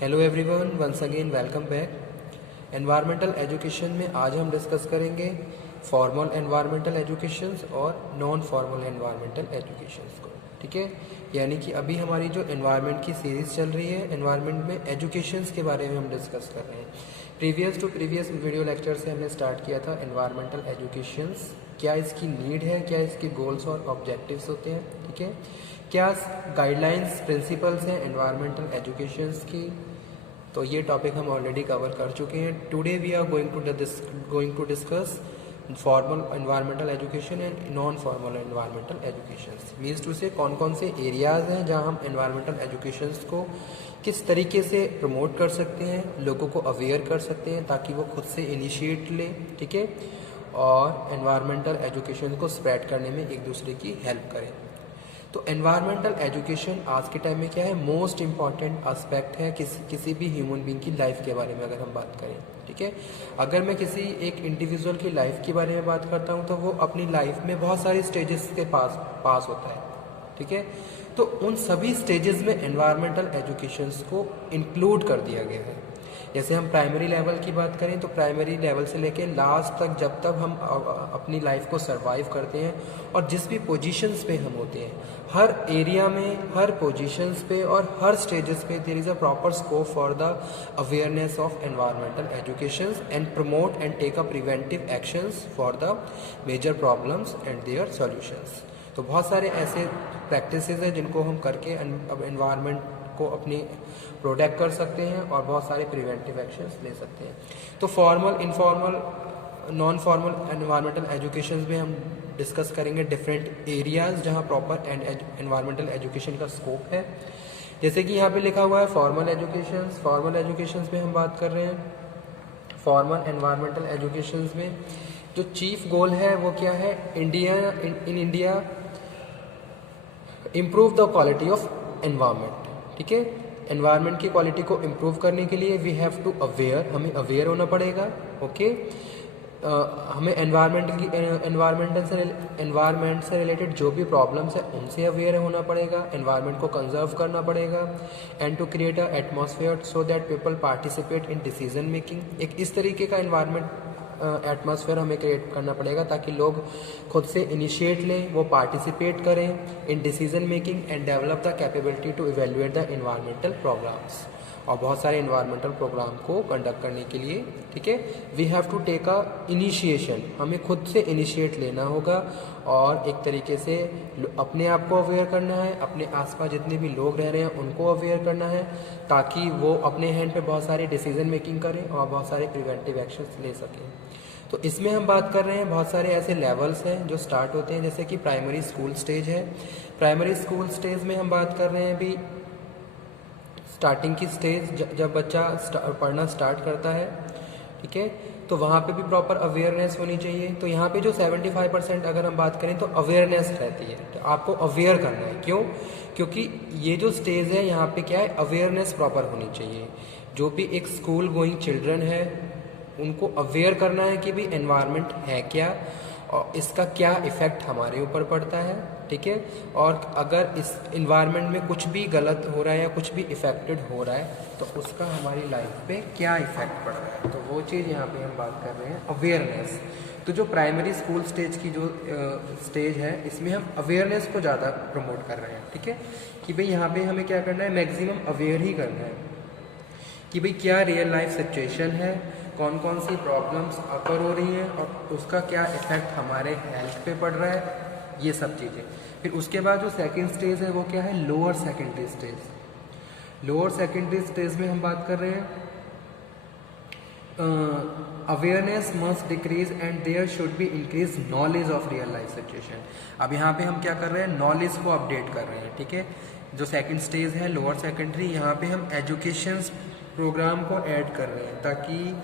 Hello everyone, once again welcome back. Environmental education में आज हम डिस्कस करेंगे फॉर्मल एनवायरमेंटल एजुकेशंस और नॉन फॉर्मल एनवायरमेंटल एजुकेशंस को। ठीक है, यानी कि अभी हमारी जो एनवायरनमेंट की सीरीज़ चल रही है, एनवायरनमेंट में एजुकेशंस के बारे में हम डिस्कस कर रहे हैं। प्रीवियस वीडियो लेक्चर से हमने स्टार्ट किया था एनवायरमेंटल एजुकेशंस, क्या इसकी नीड है, क्या इसके गोल्स और ऑब्जेक्टिव्स होते हैं। ठीक है, क्या गाइडलाइंस प्रिंसिपल्स हैं एनवायरमेंटल एजुकेशंस की, तो ये टॉपिक हम ऑलरेडी कवर कर चुके हैं। Today we are going to discuss formal environmental education and non formal environmental education. Means टू से कौन कौन से एरियाज़ हैं जहां हम एनवायरमेंटल एजुकेशंस को किस तरीके से प्रमोट कर सकते हैं, लोगों को अवेयर कर सकते हैं ताकि वो खुद से इनिशिएट लें। ठीक है, और एनवायरमेंटल एजुकेशन को स्प्रेड करने में एक दूसरे की हेल्प करें। तो एनवायरमेंटल एजुकेशन आज के टाइम में क्या है, मोस्ट इम्पॉर्टेंट एस्पेक्ट है किसी भी ह्यूमन बीइंग की लाइफ के बारे में अगर हम बात करें। ठीक है, अगर मैं किसी एक इंडिविजुअल की लाइफ के बारे में बात करता हूँ तो वो अपनी लाइफ में बहुत सारी स्टेजेस के पास होता है। ठीक है, तो उन सभी स्टेजेस में एनवायरमेंटल एजुकेशंस को इंक्लूड कर दिया गया है। जैसे हम प्राइमरी लेवल की बात करें तो प्राइमरी लेवल से लेके लास्ट तक जब तक हम अपनी लाइफ को सरवाइव करते हैं और जिस भी पोजीशंस पे हम होते हैं, हर एरिया में, हर पोजीशंस पे और हर स्टेजेस पे there is a proper scope for the awareness of environmental education and promote and take a preventive actions for the major problems and their solutions. तो बहुत सारे ऐसे प्रैक्टिसेस हैं जिनको हम करके एनवायरनमेंट को अपनी प्रोटेक्ट कर सकते हैं और बहुत सारे प्रिवेंटिव एक्शंस ले सकते हैं। तो formal, informal, non formal environmental education में हम डिस्कस करेंगे डिफरेंट एरियाज जहां प्रॉपर एनवायरमेंटल एजुकेशन का स्कोप है। जैसे कि यहाँ पे लिखा हुआ है फॉर्मल एजुकेशन। फॉर्मल एजुकेशन में हम बात कर रहे हैं, फॉर्मल एनवायरमेंटल एजुकेशन में जो चीफ गोल है वो क्या है, in India improve the quality of environment. ठीक है, एनवायरनमेंट की क्वालिटी को इम्प्रूव करने के लिए वी हैव टू अवेयर, हमें अवेयर होना पड़ेगा। ओके, हमें एनवायरनमेंट से रिलेटेड जो भी प्रॉब्लम्स है उनसे अवेयर होना पड़ेगा, एनवायरनमेंट को कंजर्व करना पड़ेगा and to create a atmosphere so that people participate in decision making. एक इस तरीके का एनवायरनमेंट एटमॉस्फेयर हमें क्रिएट करना पड़ेगा ताकि लोग खुद से इनिशिएट लें, वो पार्टिसिपेट करें in decision making and develop the capability to evaluate the environmental programmes. और बहुत सारे इन्वायरमेंटल प्रोग्राम को कंडक्ट करने के लिए, ठीक है, we have to take a initiation, हमें खुद से इनिशिएट लेना होगा और एक तरीके से अपने आप को अवेयर करना है, अपने आसपास जितने भी लोग रह रहे हैं उनको अवेयर करना है ताकि वो अपने हैंड पे बहुत सारे डिसीजन मेकिंग करें और बहुत सारे प्रिवेंटिव एक्शंस ले सकें। तो इसमें हम बात कर रहे हैं, बहुत सारे ऐसे लेवल्स हैं जो स्टार्ट होते हैं, जैसे कि प्राइमरी स्कूल स्टेज है। प्राइमरी स्कूल स्टेज में हम बात कर रहे हैं अभी स्टार्टिंग की स्टेज, जब बच्चा पढ़ना स्टार्ट करता है। ठीक है, तो वहाँ पे भी प्रॉपर अवेयरनेस होनी चाहिए। तो यहाँ पे जो 75% अगर हम बात करें तो अवेयरनेस रहती है, तो आपको अवेयर करना है। क्यों? क्योंकि ये जो स्टेज है यहाँ पे क्या है, अवेयरनेस प्रॉपर होनी चाहिए। जो भी एक स्कूल गोइंग चिल्ड्रन है उनको अवेयर करना है कि भी एनवायरनमेंट है क्या और इसका क्या इफ़ेक्ट हमारे ऊपर पड़ता है। ठीक है, और अगर इस इन्वायरमेंट में कुछ भी गलत हो रहा है या कुछ भी इफ़ेक्टेड हो रहा है तो उसका हमारी लाइफ पे क्या इफ़ेक्ट पड़ रहा है, तो वो चीज़ यहाँ पे हम बात कर रहे हैं, अवेयरनेस। तो जो प्राइमरी स्कूल स्टेज की जो स्टेज है इसमें हम अवेयरनेस को ज़्यादा प्रमोट कर रहे हैं। ठीक है, कि भाई यहाँ पे हमें क्या करना है, मैक्सिमम अवेयर ही करना है कि भाई क्या रियल लाइफ सिचुएशन है, कौन कौन सी प्रॉब्लम्स अकर हो रही हैं और उसका क्या इफ़ेक्ट हमारे हेल्थ पे पड़ रहा है, ये सब चीज़ें। फिर उसके बाद जो सेकंड स्टेज है वो क्या है, lower secondary stage. Lower secondary stage में हम बात कर रहे हैं awareness must decrease and there should be increase knowledge of real life situation. अब यहाँ पे हम क्या कर रहे हैं, नॉलेज को अपडेट कर रहे हैं। ठीक है, जो सेकंड स्टेज है लोअर सेकेंडरी, यहाँ पे हम एजुकेशन प्रोग्राम को ऐड कर रहे हैं ताकि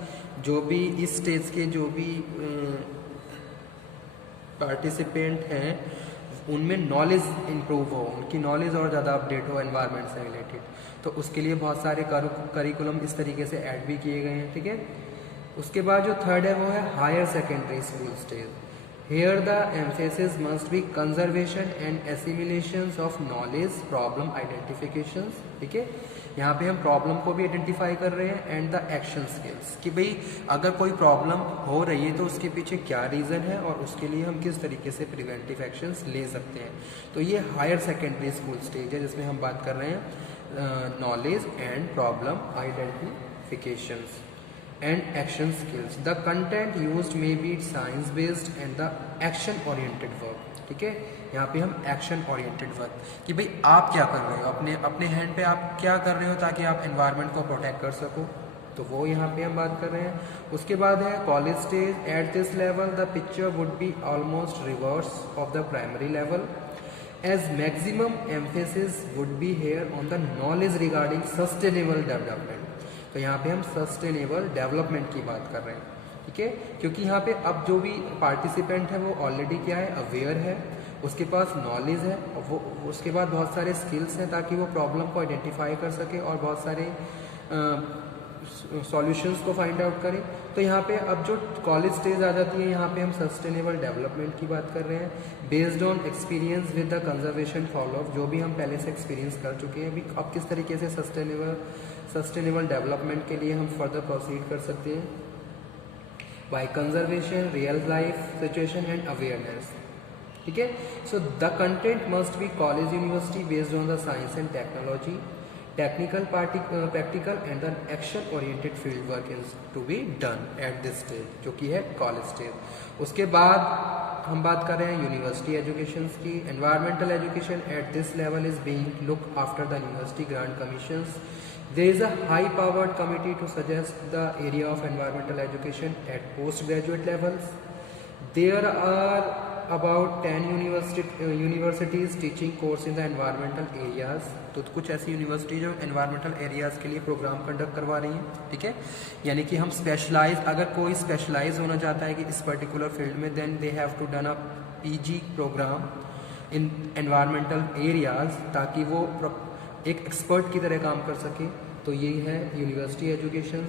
जो भी इस स्टेज के जो भी पार्टिसिपेंट हैं उनमें नॉलेज इम्प्रूव हो, उनकी नॉलेज और ज़्यादा अपडेट हो एनवायरनमेंट से रिलेटेड। तो उसके लिए बहुत सारे करिकुलम इस तरीके से ऐड भी किए गए हैं। ठीक है, उसके बाद जो थर्ड है वो है higher secondary school stage. Here the emphasis must be conservation and assimilations of knowledge, problem identifications. ठीक है, यहाँ पे हम प्रॉब्लम को भी आइडेंटिफाई कर रहे हैं एंड द एक्शन स्किल्स कि भाई अगर कोई प्रॉब्लम हो रही है तो उसके पीछे क्या रीज़न है और उसके लिए हम किस तरीके से प्रिवेंटिव एक्शंस ले सकते हैं। तो ये हायर सेकेंडरी स्कूल स्टेज है जिसमें हम बात कर रहे हैं knowledge and problem identifications and action skills. The content used may be science based and the action oriented work. ठीक है, यहाँ पे हम एक्शन ओरिएंटेड वर्क कि भाई आप क्या कर रहे हो, अपने हैंड पे आप क्या कर रहे हो ताकि आप एनवायरनमेंट को प्रोटेक्ट कर सको, तो वो यहाँ पे हम बात कर रहे हैं। उसके बाद है college stage. At this level the picture would be almost reverse of the primary level as maximum emphasis would be here on the knowledge regarding sustainable development. तो यहाँ पे हम सस्टेनेबल डेवलपमेंट की बात कर रहे हैं, ठीक है, क्योंकि यहाँ पे अब जो भी पार्टिसिपेंट है वो ऑलरेडी क्या है, अवेयर है, उसके पास नॉलेज है और वो उसके बाद बहुत सारे स्किल्स हैं ताकि वो प्रॉब्लम को आइडेंटिफाई कर सके और बहुत सारे सॉल्यूशंस को फाइंड आउट करें। तो यहाँ पे अब जो कॉलेज स्टेज आ जाती है यहाँ पे हम सस्टेनेबल डेवलपमेंट की बात कर रहे हैं based on experience with the conservation follow up, जो भी हम पहले से एक्सपीरियंस कर चुके हैं। अभी अब किस तरीके से सस्टेनेबल डेवलपमेंट के लिए हम फर्दर प्रोसीड कर सकते हैं by conservation, real life situation and awareness. ठीक है, so the content must be college university based on the science and technology, technical practical and an action oriented field work is to be done at this stage, जो कि है college stage. उसके बाद हम बात कर रहे हैं यूनिवर्सिटी एजुकेशन की। Environmental education at this level is being look after the university grant commissions. There is a high-powered committee to suggest the area of environmental education at postgraduate levels. There are about 10 universities teaching course in the environmental areas. तो कुछ ऐसी university जो environmental areas के लिए programme conduct करवा रही हैं, ठीक है, यानी कि हम स्पेशलाइज, अगर कोई स्पेशलाइज होना चाहता है कि इस पर्टिकुलर फील्ड में, then they have to done a PG programme in environmental areas ताकि वो एक एक्सपर्ट की तरह काम कर सके। तो यही है यूनिवर्सिटी एजुकेशन।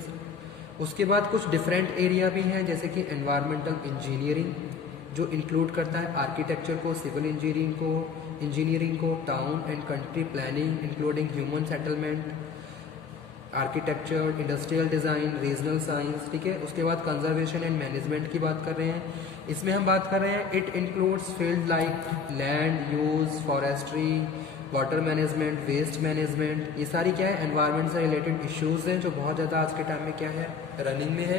उसके बाद कुछ डिफरेंट एरिया भी हैं जैसे कि एनवायरमेंटल इंजीनियरिंग, जो इंक्लूड करता है आर्किटेक्चर को, सिविल इंजीनियरिंग को, town and country planning including human settlement, architecture, industrial design, regional science. ठीक है, उसके बाद कंजर्वेशन एंड मैनेजमेंट की बात कर रहे हैं। इसमें हम बात कर रहे हैं it includes field like land use, forestry, water management, waste management. ये सारी क्या है, एनवायरनमेंट से रिलेटेड इश्यूज़ हैं जो बहुत ज़्यादा आज के टाइम में क्या है, रनिंग में है।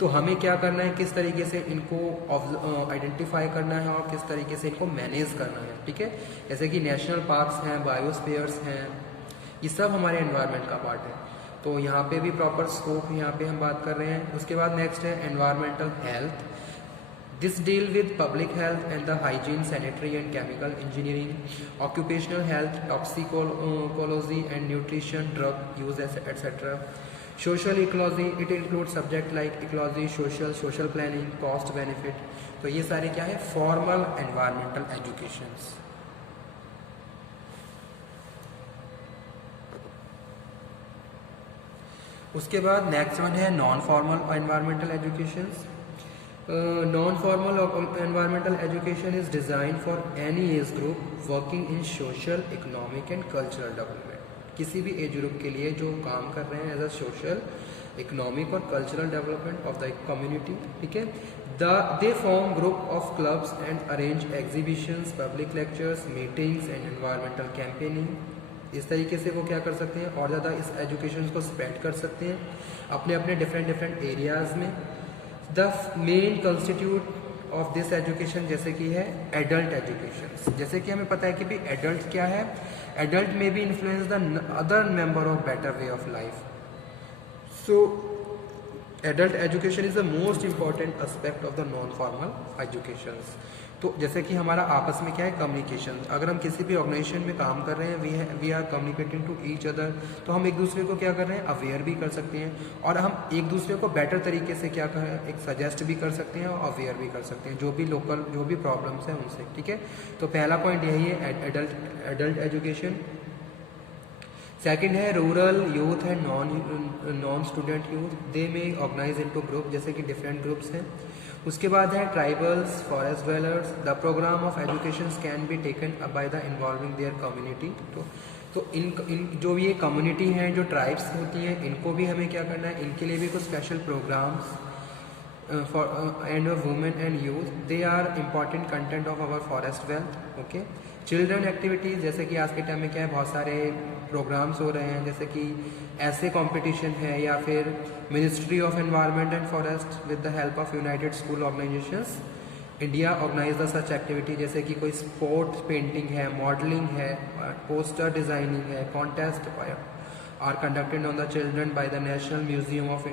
तो हमें क्या करना है, किस तरीके से इनको आइडेंटिफाई करना है और किस तरीके से इनको मैनेज करना है। ठीक है, जैसे कि नेशनल पार्क्स हैं, बायोस्फीयर्स हैं, ये सब हमारे एनवायरनमेंट का पार्ट है। तो यहाँ पे भी प्रॉपर स्कोप यहाँ पे हम बात कर रहे हैं। उसके बाद नेक्स्ट है environmental health. This deal with public health and the hygiene, sanitary and chemical engineering, occupational health, toxicology and nutrition, drug use, etc. Social ecology, it includes subject like ecology, social planning, cost benefit. तो ये सारे क्या है, formal environmental educations। उसके बाद next one है non formal environmental educations. Non-formal environmental education is designed for any age group working in social, economic and cultural development. किसी भी एज ग्रुप के लिए जो काम कर रहे हैं एज अ सोशल, इकोनॉमिक और cultural development of the community. ठीक है, they form group of clubs and arrange exhibitions, public lectures, meetings and environmental campaigning. इस तरीके से वो क्या कर सकते हैं और ज़्यादा इस एजुकेशन को स्प्रेड कर सकते हैं अपने अपने डिफरेंट एरियाज़ में। The main constitute of this education जैसे कि है एडल्ट एजुकेशन। जैसे कि हमें पता है कि भी एडल्ट क्या है, एडल्ट में भी influence the other member of better way of life. So adult education is the most important aspect of the non formal education. तो जैसे कि हमारा आपस में क्या है, कम्युनिकेशन। अगर हम किसी भी ऑर्गेनाइजेशन में काम कर रहे हैं, we are communicating to each other, तो हम एक दूसरे को क्या कर रहे हैं, अवेयर भी कर सकते हैं और हम एक दूसरे को बेटर तरीके से क्या करें, एक सजेस्ट भी कर सकते हैं और अवेयर भी कर सकते हैं जो भी प्रॉब्लम्स हैं उनसे। ठीक है, तो पहला पॉइंट यही है एडल्ट एजुकेशन। सेकंड है rural youth and non student youth, they may organise into group, जैसे कि डिफरेंट ग्रुप्स हैं। उसके बाद है tribals, forest dwellers, the programme of education can be taken up by the involving their community. तो इन जो ये कम्युनिटी हैं, जो ट्राइब्स होती हैं, इनको भी हमें क्या करना है, इनके लिए भी कुछ special programmes for and women and youth, they are important content of our forest wealth. Okay, children activities, जैसे कि आज के टाइम में क्या है, बहुत सारे प्रोग्राम्स हो रहे हैं, जैसे कि ऐसे कंपटीशन है, या फिर Ministry of Environment and Forest with the help of United School Organisations India organise the such activity, जैसे कि कोई स्पोर्ट्स पेंटिंग है, मॉडलिंग है, पोस्टर डिज़ाइनिंग है, contest are conducted on the children by the National Museum of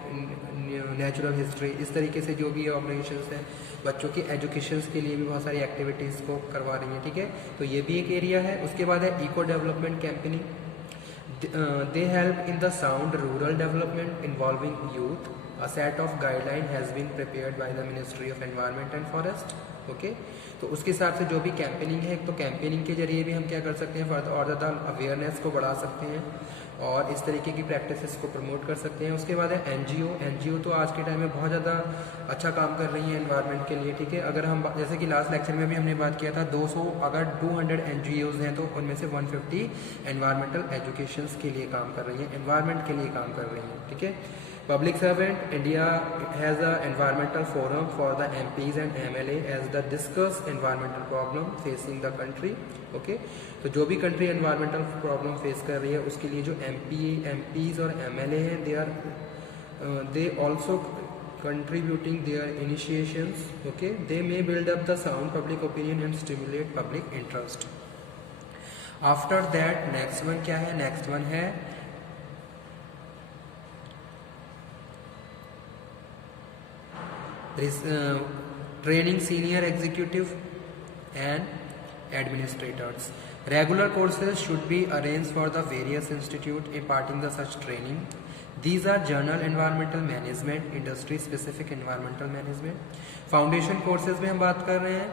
Natural History. इस तरीके से जो भी ऑर्गेनाइजेशंस हैं, बच्चों की एजुकेशन के लिए भी बहुत सारी एक्टिविटीज़ को करवा रही हैं। ठीक है, तो ये भी एक एरिया है। उसके बाद है eco development campaigning, they help in the sound rural development involving youth. A set of guideline has been prepared by the Ministry of Environment and Forest। Okay, तो उसके हिसाब से जो भी कैंपेनिंग है, तो कैंपेनिंग के जरिए भी हम क्या कर सकते हैं, फर्दर और ज़्यादा अवेयरनेस को बढ़ा सकते हैं और इस तरीके की प्रैक्टिसेस को प्रमोट कर सकते हैं। उसके बाद है एनजीओ तो आज के टाइम में बहुत ज़्यादा अच्छा काम कर रही हैं एनवायरनमेंट के लिए। ठीक है, अगर हम जैसे कि लास्ट लेक्चर में भी हमने बात किया था, 200 एनजीओज़ हैं तो उनमें से 150 एनवायरमेंटल एजुकेशंस के लिए काम कर रही हैं, एनवायरनमेंट के लिए काम कर रही हैं। ठीक है, Public servant, India has an environmental forum for the MPs and MLA as the discuss environmental problem facing the country। Okay, तो जो भी country environmental problem face कर रही है, उसके लिए जो MPs और MLA हैं, they also contributing their initiations। Okay, they may build up the sound public opinion and stimulate public interest। After that next one क्या है, next one है training senior executive and administrators। Regular courses should be arranged for the various institute imparting the such training। These are general environmental management, industry specific environmental management। Foundation courses में हम बात कर रहे हैं